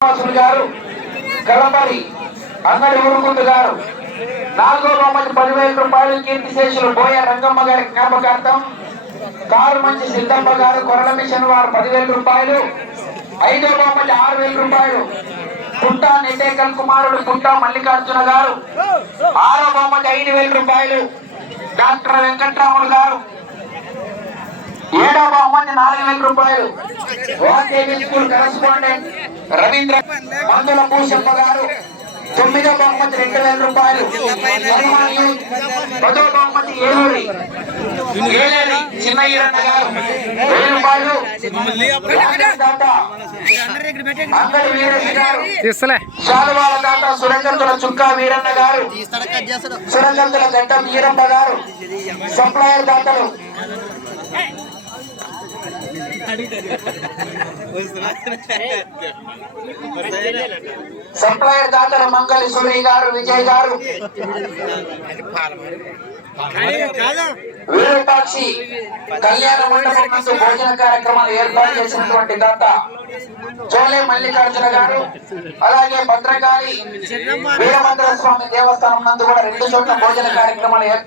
గారు కలపరి అంగడి ఊరుకుంటు గారు 4వ బహుమతి 10,000 రూపాయలు. కీర్తిశేషులు బోయ రంగమ్మ గారి జ్ఞాపకార్థం కారు మంచి సిద్ధమ్మ గారు కొరల మిషన్ వారు 10,000 రూపాయలు. 5వ బహుమతి 6,000 రూపాయలు. పుట్టా నెట్టేకల్ కుమారుడు పుట్టా మల్లికార్జున గారు. 6వ బహుమతి 5,000 రూపాయలు. డాక్టర్ వెంకట్రాముడు గారు. 7వ బహుమతి 4,000 రూపాయలు. వాకేబీ స్కూల్ కరెస్పాండెంట్ రవీంద్ర మందుల పూషప్ప గారు. 9వ బహుమతి 2,000 రూపాయలు. 10వ బహుమతి ఏలూరి చిన్న ఈరన్న గారు 1000 రూపాయలు. అంగడి వీరేష్ గారు. శాలువాల దాత సురకంతుల చుక్కా వీరన్న గారు. సురకంతుల గడ్డం ఈరమ్మ గారు. సప్లయర్ దాతలు సప్లయర్ దాతలు మంగళి సూరి గారు, విజయ్ గారు. వీరపాక్షి కళ్యాణ మండపం నందు భోజన కార్యక్రమాలు ఏర్పాటు చేసినటువంటి దాత చోలే మల్లికార్జున గారు. అలాగే భద్రకాళి వీరభద్ర స్వామి దేవస్థానం నందు కూడా 2 చోట్ల భోజన కార్యక్రమాలు ఏర్పాటు